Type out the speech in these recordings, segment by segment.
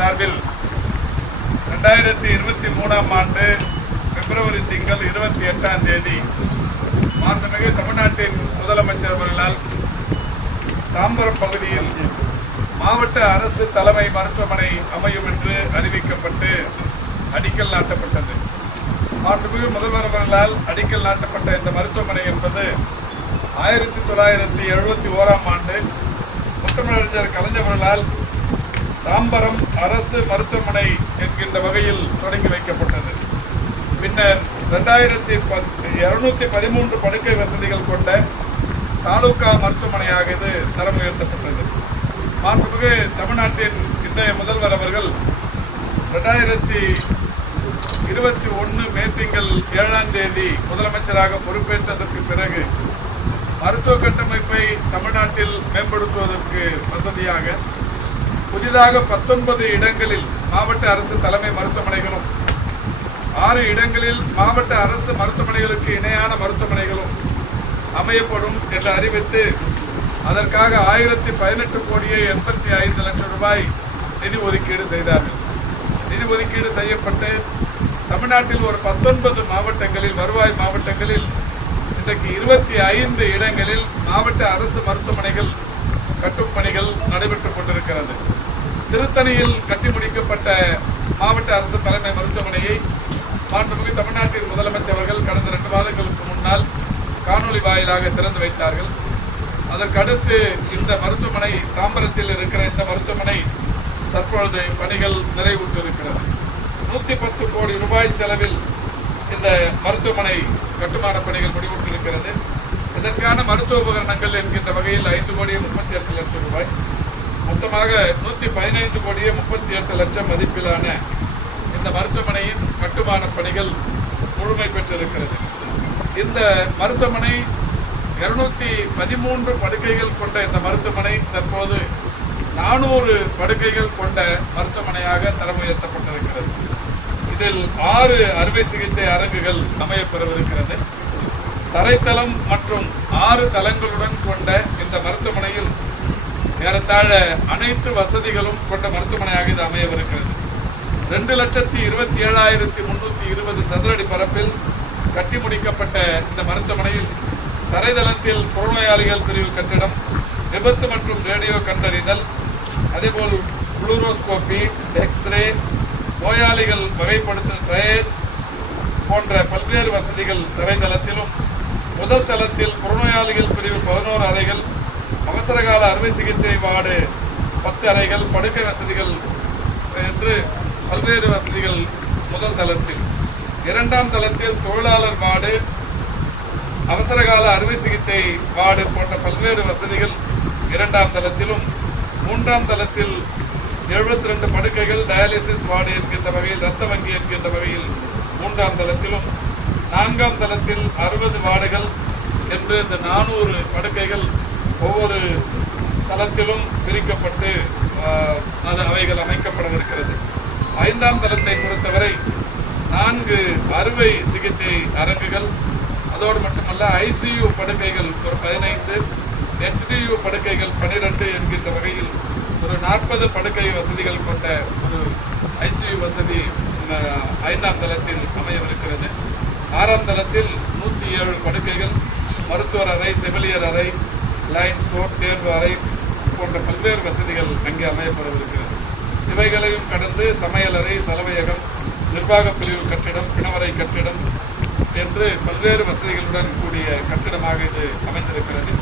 சார்பில் 2023 ஆண்டு பிப்ரவரி திங்கள் 28ஆம் தேதி மாண்புமிகு தமிழ்நாட்டின் முதலமைச்சர் அவர்களால் தாம்பரம் பகுதியில் மாவட்ட அரசு தலைமை மருத்துவமனை அமையும் என்று அறிவிக்கப்பட்டு அடிக்கல் நாட்டப்பட்டது. மாண்புமிகு முதல்வர் அவர்களால் அடிக்கல் நாட்டப்பட்ட இந்த மருத்துவமனை என்பது 1971ஆம் ஆண்டு முத்தமிழறிஞர் கலைஞர் அவர்களால் தாம்பரம் அரசு மருத்துவமனை என்கின்ற வகையில் தொடங்கி வைக்கப்பட்டது. பின்னர் 2213 படுக்கை வசதிகள் கொண்ட தாலுகா மருத்துவமனையாக இது தரம் உயர்த்தப்பட்டது. மாண்புமிகு தமிழ்நாட்டின் இன்றைய முதல்வர் அவர்கள் 2021 மே திங்கள் 7ஆம் தேதி முதலமைச்சராக பொறுப்பேற்றதற்கு பிறகு மருத்துவ கட்டமைப்பை தமிழ்நாட்டில் மேம்படுத்துவதற்கு வசதியாக புதிதாக 19 இடங்களில் மாவட்ட அரசு தலைமை மருத்துவமனைகளும் 6 இடங்களில் மாவட்ட அரசு மருத்துவமனைகளுக்கு இணையான மருத்துவமனைகளும் அமையப்படும் என்று அறிவித்து அதற்காக 1018 கோடியே 85 லட்சம் ரூபாய் நிதி ஒதுக்கீடு செய்தார்கள். நிதி ஒதுக்கீடு செய்யப்பட்டு தமிழ்நாட்டில் ஒரு 19 மாவட்டங்களில் வருவாய் மாவட்டங்களில் இன்றைக்கு 25 இடங்களில் மாவட்ட அரசு மருத்துவமனைகள் கட்டும் பணிகள் நடைபெற்றுக் கொண்டிருக்கிறது. திருத்தணியில் கட்டி முடிக்கப்பட்ட மாவட்ட அரசு தலைமை மருத்துவமனையை மாண்புமிகு தமிழ்நாட்டின் முதலமைச்சர் அவர்கள் கடந்த 2 மாதங்களுக்கு முன்னால் காணொலி வாயிலாக திறந்து வைத்தார்கள். அதற்கடுத்து இந்த மருத்துவமனை தாம்பரத்தில் இருக்கிற இந்த மருத்துவமனை தற்பொழுது பணிகள் நிறைவுற்றிருக்கிறது. 110 கோடி ரூபாய் செலவில் இந்த மருத்துவமனை கட்டுமான பணிகள் முடிவுற்றிருக்கிறது. இதற்கான மருத்துவ உபகரணங்கள் என்கின்ற வகையில் 5 கோடியே 38 லட்சம் ரூபாய், மொத்தமாக 115 கோடியே 38 லட்சம் மதிப்பிலான இந்த மருத்துவமனையின் கட்டுமான பணிகள் முழுமை பெற்றிருக்கிறது. இந்த மருத்துவமனை 213 படுக்கைகள் கொண்ட இந்த மருத்துவமனை தற்போது 400 படுக்கைகள் கொண்ட மருத்துவமனையாக தரம் உயர்த்தப்பட்டிருக்கிறது. இதில் 6 அறுவை சிகிச்சை அரங்குகள் அமையப்பெறவிருக்கிறது. தரைத்தளம் மற்றும் 6 தளங்களுடன் கொண்ட இந்த மருத்துவமனையில் ஏறத்தாழ அனைத்து வசதிகளும் கொண்ட மருத்துவமனையாக இது அமையவிருக்கிறது. 2,27,320 சதுரடி பரப்பில் கட்டி முடிக்கப்பட்ட இந்த மருத்துவமனையில் தரைதளத்தில் புறநோயாளிகள் பிரிவு கட்டிடம், விபத்து மற்றும் ரேடியோ கண்டறிதல், அதேபோல் புளூரோஸ்கோபி, எக்ஸ்ரே, நோயாளிகள் வகைப்படுத்தும் ட்ரையேஜ் போன்ற பல்வேறு வசதிகள் தரைதளத்திலும், முதல் தளத்தில் புறநோயாளிகள் பிரிவு 11 அறைகள், அவசரகால அறுவை சிகிச்சை வார்டு 10 அறைகள், படுக்கை வசதிகள் என்று பல்வேறு வசதிகள் முதல் தளத்தில், 2ஆம் தளத்தில் தொழிலாளர் வார்டு, அவசரகால அறுவை சிகிச்சை வார்டு போன்ற பல்வேறு வசதிகள் 2ஆம் தளத்திலும், 3ஆம் தளத்தில் 72 படுக்கைகள் டயாலிசிஸ் வார்டு என்கின்ற வகையில், இரத்த வங்கி என்கின்ற வகையில் 3ஆம் தளத்திலும், 4ஆம் தளத்தில் 60 வார்டுகள் என்று இந்த 400 படுக்கைகள் ஒவ்வொரு தளத்திலும் பிரிக்கப்பட்டு அவைகள் அமைக்கப்படவிருக்கிறது. 5ஆம் தளத்தை பொறுத்தவரை 4 அறுவை சிகிச்சை அரங்குகள், அதோடு மட்டுமல்ல ஐசியு படுக்கைகள் ஒரு 15, HDU படுக்கைகள் 12 என்கின்ற வகையில் ஒரு 40 படுக்கை வசதிகள் கொண்ட ஒரு ஐசியு வசதி 5ஆம் தளத்தில் அமையவிருக்கிறது. 6ஆம் தளத்தில் 107 படுக்கைகள், மருத்துவர் அறை, செவிலியர் அறை, லைன் ஸ்டோர், தேர்வு அறை போன்ற பல்வேறு வசதிகள் அங்கே அமையப்படவிருக்கிறது. இவைகளையும் கடந்து சமையலறை, சலவையகம், நிர்வாக பிரிவு கட்டிடம், பிணவரை கட்டிடம் என்று பல்வேறு வசதிகளுடன் கூடிய கட்டிடமாக இது அமைந்திருக்கிறது.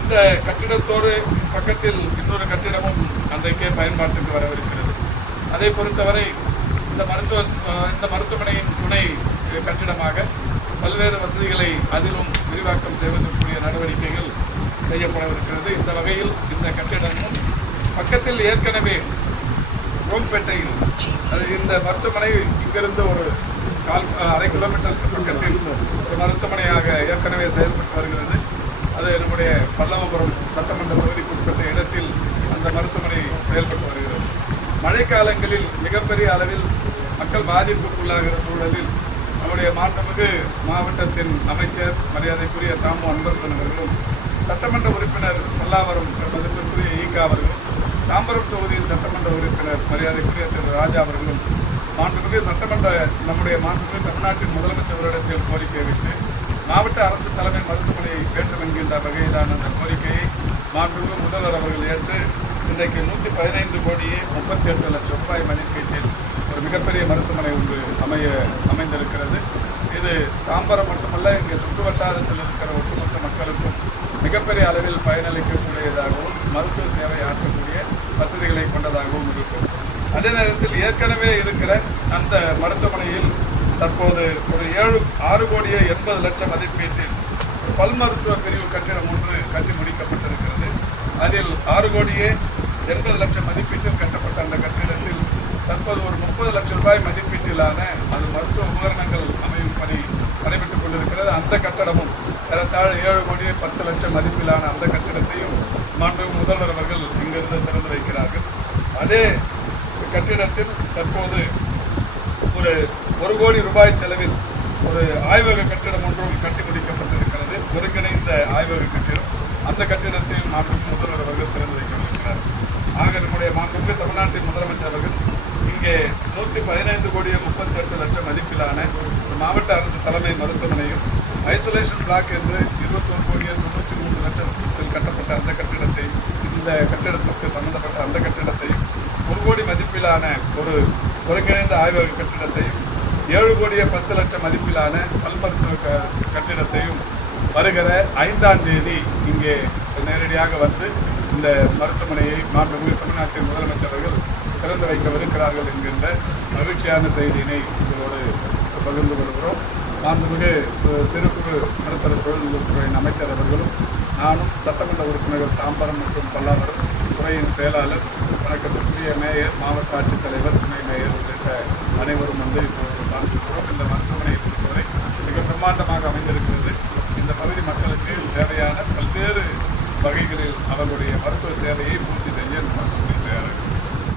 இந்த கட்டிடத்தோடு பக்கத்தில் இன்னொரு கட்டிடமும் அன்றைக்கே பயன்பாட்டுக்கு வரவிருக்கிறது. அதை பொறுத்தவரை இந்த மருத்துவமனையின் துணை கட்டிடமாக பல்வேறு வசதிகளை அதிலும் விரிவாக்கம் செய்வதற்குரிய நடவடிக்கைகள் செய்யப்படவிருக்கிறது. இந்த வகையில் இந்த கட்டிடமும் பக்கத்தில் ஏற்கனவே ரோம்பேட்டையில் இந்த மருத்துவமனை இங்கிருந்து ஒரு அரை கிலோமீட்டர் பக்கத்தில் ஒரு மருத்துவமனையாக ஏற்கனவே செயல்பட்டு வருகிறது. அது நம்முடைய பல்லவபுரம் சட்டமன்ற தொகுதிக்குட்பட்ட இடத்தில் அந்த மருத்துவமனை செயல்பட்டு வருகிறது. மழைக்காலங்களில் மிகப்பெரிய அளவில் மக்கள் பாதிப்புக்குள்ளாகிற சூழலில் நம்முடைய மாண்புமிகு மாவட்டத்தின் அமைச்சர் மரியாதைக்குரிய தாமு அன்பரசன் அவர்களும், சட்டமன்ற உறுப்பினர் பல்லாவரம் மதிப்பிற்குரிய ஈகா அவர்களும் தாம்பரம் தொகுதியின் சட்டமன்ற உறுப்பினர் மரியாதைக்குரிய திரு ராஜா அவர்களும் மாண்புமிகு நம்முடைய மாண்புமிகு தமிழ்நாட்டின் முதலமைச்சர் அவரிடத்தில் கோரிக்கை வைத்து மாவட்ட அரசு தலைமை மருத்துவமனையை வேண்டும் என்கின்ற வகையிலான அந்த கோரிக்கையை மாண்புமிகு முதல்வர் அவர்கள் ஏற்று இன்றைக்கு 115 கோடியே 38 லட்சம் ரூபாய் மதிப்பீட்டில் ஒரு மிகப்பெரிய மருத்துவமனை ஒன்று அமைந்திருக்கிறது. இது தாம்பரம் மட்டுமல்ல, இங்கே சுற்று வட்டாரத்தில் இருக்கிற ஒட்டுமொத்த மக்களுக்கும் மிகப்பெரிய அளவில் பயனளிக்கக்கூடியதாகவும் மருத்துவ சேவை ஆற்றக்கூடிய வசதிகளை கொண்டதாகவும் இருக்கும். அதே நேரத்தில் ஏற்கனவே இருக்கிற அந்த மருத்துவமனையில் தற்போது ஒரு 6 கோடியே 80 லட்சம் மதிப்பீட்டில் ஒரு பல் மருத்துவ பிரிவு கட்டிடம் ஒன்று கட்டி முடிக்கப்பட்டிருக்கிறது. அதில் 6 கோடியே 80 லட்சம் மதிப்பீட்டில் கட்டப்பட்ட அந்த கட்டிடத்தில் தற்போது ஒரு 30 லட்சம் ரூபாய் மதிப்பீட்டிலான அது மருத்துவ உபகரணங்கள் அமையும் பணி நடைபெற்றுக் கொண்டிருக்கிறது. அந்த கட்டடமும் ஏறத்தாழ 7 கோடியே 10 லட்சம் மதிப்பிலான அந்த கட்டிடத்தையும் மாண்புமிகு முதல்வர் அவர்கள் இங்கிருந்து திறந்து வைக்கிறார்கள். அதே கட்டிடத்தில் தற்போது ஒரு 1 கோடி ரூபாய் செலவில் ஒரு ஆய்வக கட்டிடம் ஒன்றும் கட்டி முடிக்கப்பட்டிருக்கிறது. ஒருங்கிணைந்த ஆய்வக கட்டிடம். அந்த கட்டிடத்தையும் மாண்புமிகு முதல்வர் அவர்கள் திறந்து வைக்கவிருக்கிறார். ஆக நம்முடைய மாண்புமிகு தமிழ்நாட்டின் முதலமைச்சர் அவர்கள் இங்கே 115 கோடியே 38 லட்சம் மதிப்பிலான மாவட்ட அரசு தலைமை மருத்துவமனையும் ஐசோலேஷன் பிளாக் என்று 21 கோடியே 93 லட்சத்தில் கட்டப்பட்ட அந்த கட்டிடத்தை, இந்த கட்டிடத்திற்கு சம்பந்தப்பட்ட அந்த கட்டிடத்தையும் 1 கோடி மதிப்பிலான ஒரு ஒருங்கிணைந்த ஆய்வக கட்டிடத்தையும் 7 கோடியே 10 லட்சம் மதிப்பிலான பல் மருத்துவ கட்டிடத்தையும் வருகிற 5ஆம் தேதி இங்கே நேரடியாக வந்து இந்த மருத்துவமனையை மாண்புமிகு தமிழ்நாட்டின் முதலமைச்சர் அவர்கள் திறந்து வைக்கவிருக்கிறார்கள் என்கின்ற மகிழ்ச்சியான செய்தியினை உங்களோடு பகிர்ந்து கொள்கிறோம். மாண்புமிகு சிறு குறு நடுத்தர தொழில்நுட்பத்துறையின் அமைச்சர் அவர்களும் நானும் சட்டமன்ற உறுப்பினர்கள் தாம்பரம் மற்றும் பல்லாவரம் துறையின் செயலாளர், வணக்கத்திற்குரிய மேயர், மாவட்ட ஆட்சித்தலைவர், துணை மேயர் உள்ளிட்ட அனைவரும் வந்து இப்போது பார்த்துக்கிறோம். இந்த மருத்துவமனையை பொறுத்தவரை மிக பிரம்மாண்டமாக அமைந்திருக்கிறது. இந்த பகுதி மக்களுக்கு தேவையான பல்வேறு வகைகளில் அவர்களுடைய மருத்துவ சேவையை பூர்த்தி செய்ய இந்த மருத்துவமனை தயாராக